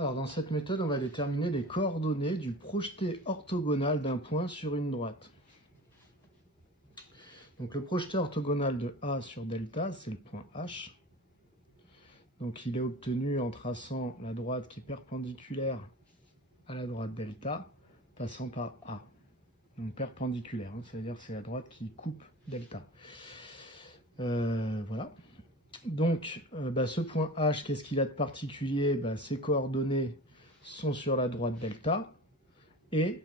Alors, dans cette méthode, on va déterminer les coordonnées du projeté orthogonal d'un point sur une droite. Donc, le projeté orthogonal de A sur delta, c'est le point H. Donc, il est obtenu en traçant la droite qui est perpendiculaire à la droite delta, passant par A. Donc, perpendiculaire, c'est-à-dire que c'est la droite qui coupe delta. Voilà. Donc, ce point H, qu'est-ce qu'il a de particulier? Ses coordonnées sont sur la droite delta et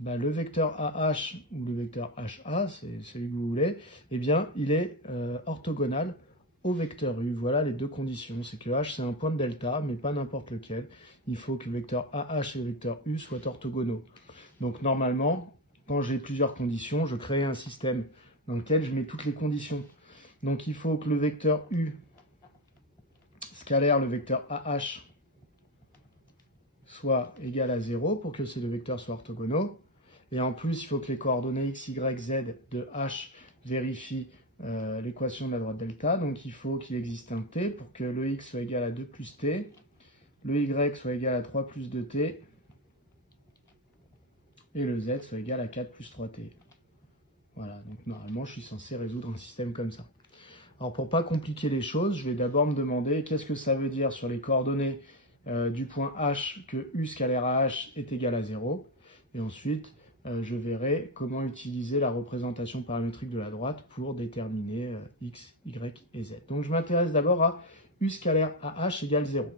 le vecteur AH ou le vecteur HA, c'est celui que vous voulez, eh bien, il est orthogonal au vecteur U. Voilà les deux conditions. C'est que H, c'est un point de delta, mais pas n'importe lequel. Il faut que le vecteur AH et le vecteur U soient orthogonaux. Donc, normalement, quand j'ai plusieurs conditions, je crée un système dans lequel je mets toutes les conditions. Donc, il faut que le vecteur U scalaire, le vecteur AH, soit égal à 0 pour que ces deux vecteurs soient orthogonaux. Et en plus, il faut que les coordonnées x, y, z de H vérifient l'équation de la droite delta. Donc, il faut qu'il existe un t pour que le x soit égal à 2 plus t, le y soit égal à 3 plus 2t, et le z soit égal à 4 plus 3t. Voilà, donc normalement, je suis censé résoudre un système comme ça. Alors, pour ne pas compliquer les choses, je vais d'abord me demander qu'est-ce que ça veut dire sur les coordonnées du point H que U scalaire AH est égal à 0. Et ensuite, je verrai comment utiliser la représentation paramétrique de la droite pour déterminer X, Y et Z. Donc, je m'intéresse d'abord à U scalaire AH égale 0.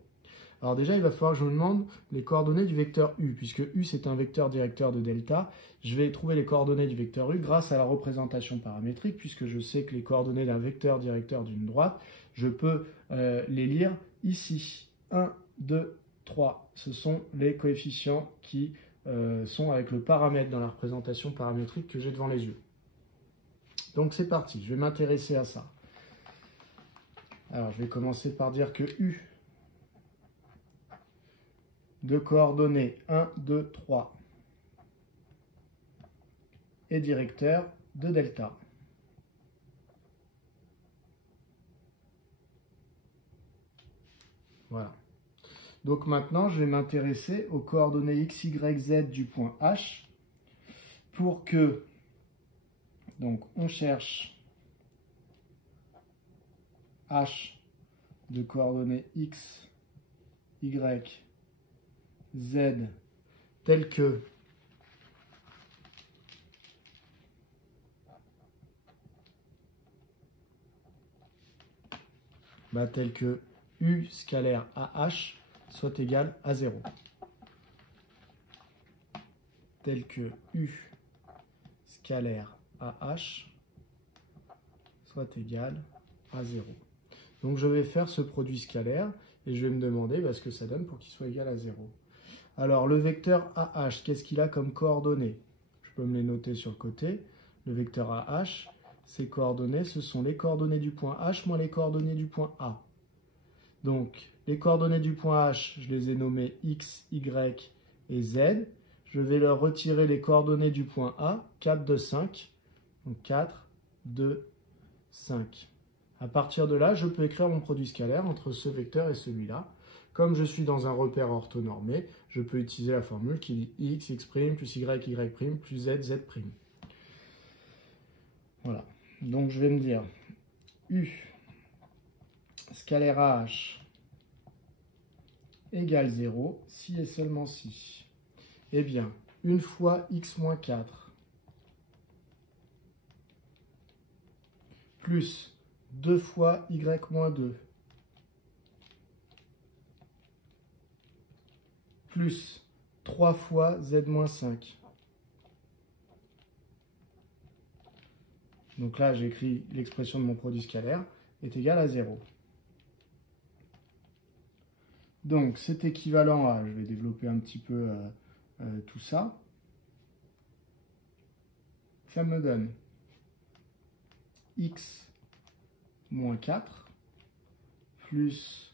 Alors déjà, il va falloir que je me demande les coordonnées du vecteur U, puisque U c'est un vecteur directeur de delta. Je vais trouver les coordonnées du vecteur U grâce à la représentation paramétrique, puisque je sais que les coordonnées d'un vecteur directeur d'une droite, je peux les lire ici. 1, 2, 3. Ce sont les coefficients qui sont avec le paramètre dans la représentation paramétrique que j'ai devant les yeux. Donc c'est parti, je vais m'intéresser à ça. Alors je vais commencer par dire que U de coordonnées 1, 2, 3 est directeur de delta. Voilà. Donc maintenant, je vais m'intéresser aux coordonnées x, y, z du point H pour que, donc on cherche H de coordonnées x, y, z tel que U scalaire AH soit égal à 0. Tel que U scalaire AH soit égal à 0. Donc je vais faire ce produit scalaire et je vais me demander ce que ça donne pour qu'il soit égal à 0. Alors le vecteur AH, qu'est-ce qu'il a comme coordonnées? Je peux me les noter sur le côté. Le vecteur AH, ses coordonnées, ce sont les coordonnées du point H moins les coordonnées du point A. Donc les coordonnées du point H, je les ai nommées X, Y et Z. Je vais leur retirer les coordonnées du point A, 4, 2, 5. Donc 4, 2, 5. À partir de là, je peux écrire mon produit scalaire entre ce vecteur et celui-là. Comme je suis dans un repère orthonormé, je peux utiliser la formule qui dit x, x' plus y, y' plus z, z'. Voilà. Donc je vais me dire U scalaire AH égale 0 si et seulement si. Eh bien, une fois x moins 4 plus 2 fois y moins 2 plus 3 fois z moins 5. Donc là, j'écris l'expression de mon produit scalaire est égal à 0. Donc, c'est équivalent à, je vais développer un petit peu tout ça. Ça me donne x moins 4 plus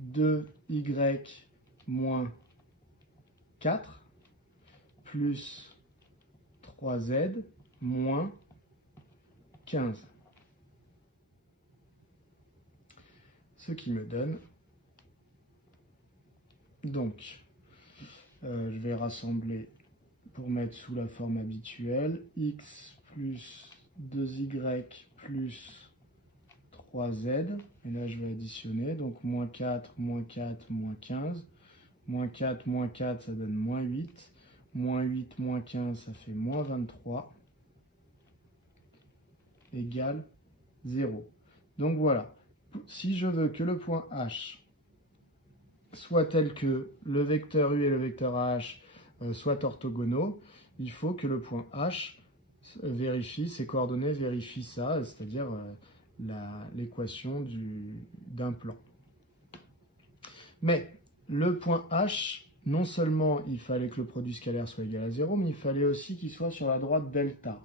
2y moins 4 plus 3z moins 15. Ce qui me donne Donc, je vais rassembler pour mettre sous la forme habituelle. X plus 2y plus 3z. Et là, je vais additionner. Donc, moins 4, moins 4, moins 15. Moins 4, ça donne moins 8. Moins 8, moins 15, ça fait moins 23. Égale 0. Donc voilà. Si je veux que le point H soit tel que le vecteur U et le vecteur AH soient orthogonaux, il faut que le point H vérifie, ses coordonnées vérifient ça, c'est-à-dire l'équation d'un plan. Mais le point H, non seulement il fallait que le produit scalaire soit égal à 0, mais il fallait aussi qu'il soit sur la droite delta.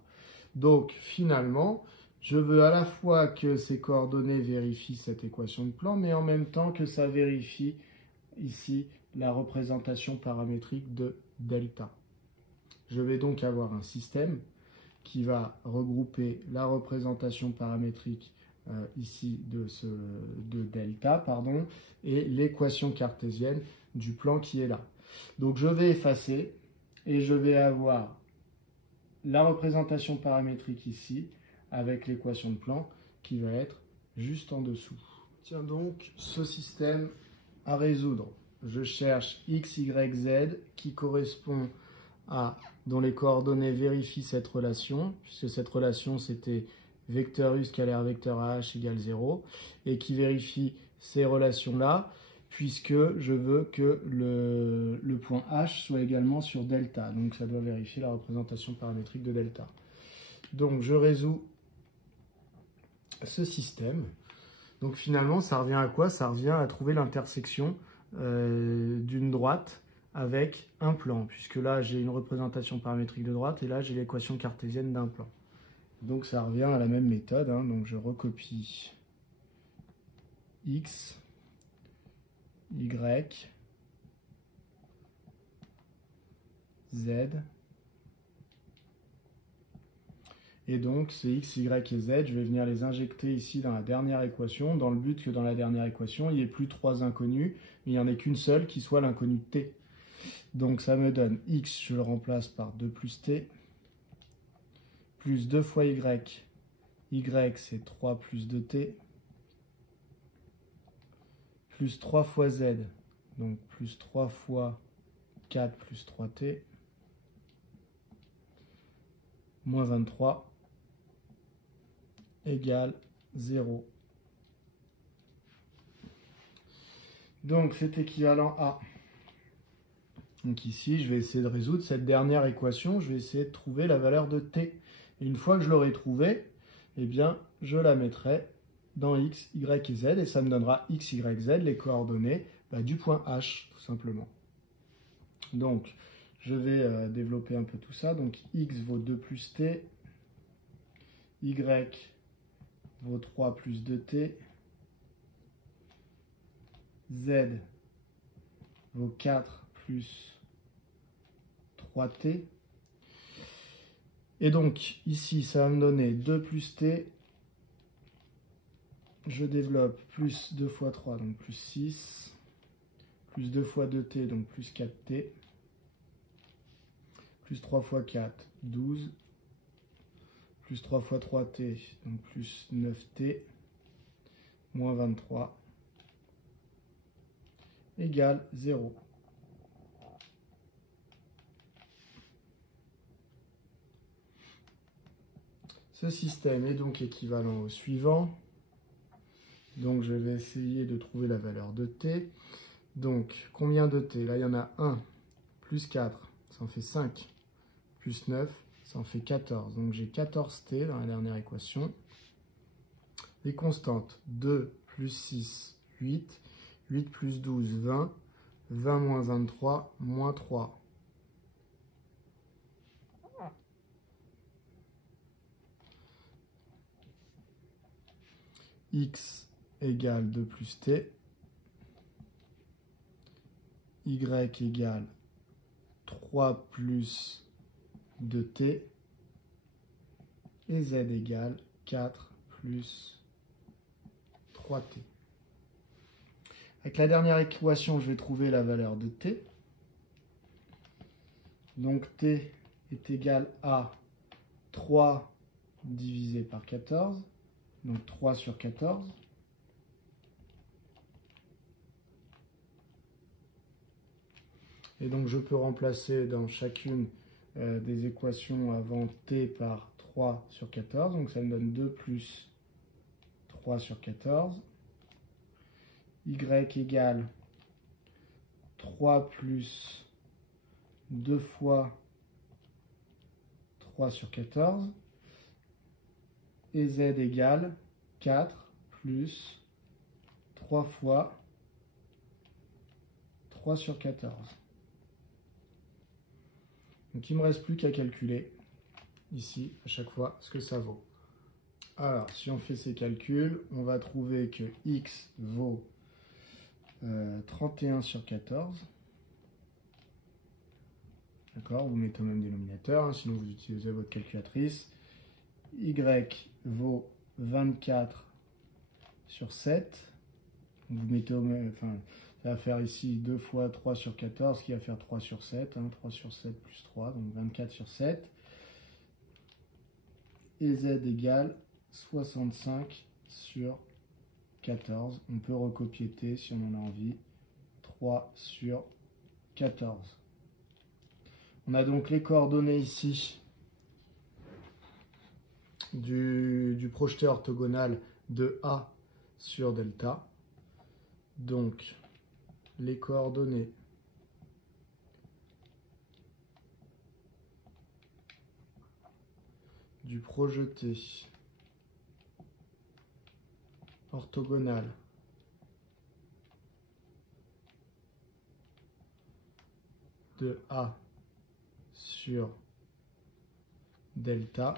Donc finalement, je veux à la fois que ces coordonnées vérifient cette équation de plan, mais en même temps que ça vérifie ici la représentation paramétrique de delta. Je vais donc avoir un système qui va regrouper la représentation paramétrique ici de delta, et l'équation cartésienne du plan qui est là. Donc je vais effacer et je vais avoir la représentation paramétrique ici avec l'équation de plan qui va être juste en dessous. Tiens donc ce système à résoudre. Je cherche x, y, z qui correspond à, dont les coordonnées vérifient cette relation, puisque cette relation c'était vecteur u scalaire vecteur ah égale 0, et qui vérifie ces relations-là, puisque je veux que le point H soit également sur delta. Donc ça doit vérifier la représentation paramétrique de delta. Donc je résous ce système. Donc finalement, ça revient à quoi? Ça revient à trouver l'intersection d'une droite avec un plan, puisque là j'ai une représentation paramétrique de droite et là j'ai l'équation cartésienne d'un plan. Donc ça revient à la même méthode, hein. Donc je recopie x, y, z, et donc ces x, y et z, je vais venir les injecter ici dans la dernière équation, dans le but que dans la dernière équation, il n'y ait plus 3 inconnus, mais il n'y en ait qu'une seule qui soit l'inconnu t. Donc ça me donne x, je le remplace par 2 plus t, plus 2 fois y, y c'est 3 plus 2t, plus 3 fois z, donc plus 3 fois 4 plus 3t, moins 23, égale 0. Donc c'est équivalent à... Donc ici, je vais essayer de résoudre cette dernière équation, je vais essayer de trouver la valeur de t. Et une fois que je l'aurai trouvée, eh bien, je la mettrai dans x, y et z, et ça me donnera x, y, z, les coordonnées du point H, tout simplement. Donc, je vais développer un peu tout ça. Donc, x vaut 2 plus t, y vaut 3 plus 2t, z vaut 4 plus 3t. Et donc, ici, ça va me donner 2 plus t. Je développe plus 2 fois 3, donc plus 6. Plus 2 fois 2t, donc plus 4t. Plus 3 fois 4, 12. Plus 3 fois 3t, donc plus 9t. Moins 23. Égale 0. Ce système est donc équivalent au suivant. Donc je vais essayer de trouver la valeur de t. Donc combien de t? Là il y en a 1, plus 4, ça en fait 5, plus 9, ça en fait 14. Donc j'ai 14 t dans la dernière équation. Les constantes, 2 plus 6, 8, 8 plus 12, 20, 20 moins 23, moins 3. X égale 2 plus t, y égale 3 plus 2t, et z égale 4 plus 3t. Avec la dernière équation, je vais trouver la valeur de t. Donc t est égal à 3 divisé par 14, donc 3 sur 14. Et donc je peux remplacer dans chacune des équations avant t par 3 sur 14, donc ça me donne 2 plus 3 sur 14. Y égale 3 plus 2 fois 3 sur 14. Et z égale 4 plus 3 fois 3 sur 14. Donc il ne me reste plus qu'à calculer ici à chaque fois ce que ça vaut. Alors si on fait ces calculs, on va trouver que x vaut 31 sur 14. D'accord, vous mettez au même dénominateur, hein, sinon vous utilisez votre calculatrice. Y vaut 24 sur 7. Vous mettez au même, enfin, ça va faire ici 2 fois 3 sur 14, qui va faire 3 sur 7. Hein, 3 sur 7 plus 3, donc 24 sur 7. Et z égale 65 sur 14. On peut recopier t si on en a envie. 3 sur 14. On a donc les coordonnées ici du projeté orthogonal de A sur delta. Donc, les coordonnées du projeté orthogonal de A sur delta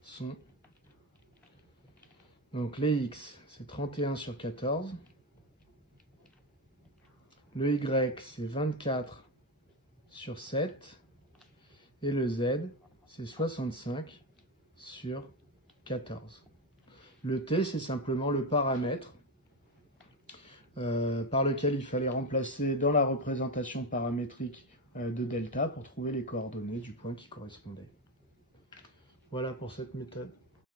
sont, donc les x c'est 31 sur 14, le y c'est 24 sur 7 et le z c'est 65 sur 14. Le t c'est simplement le paramètre par lequel il fallait remplacer dans la représentation paramétrique de delta pour trouver les coordonnées du point qui correspondait. Voilà pour cette méthode.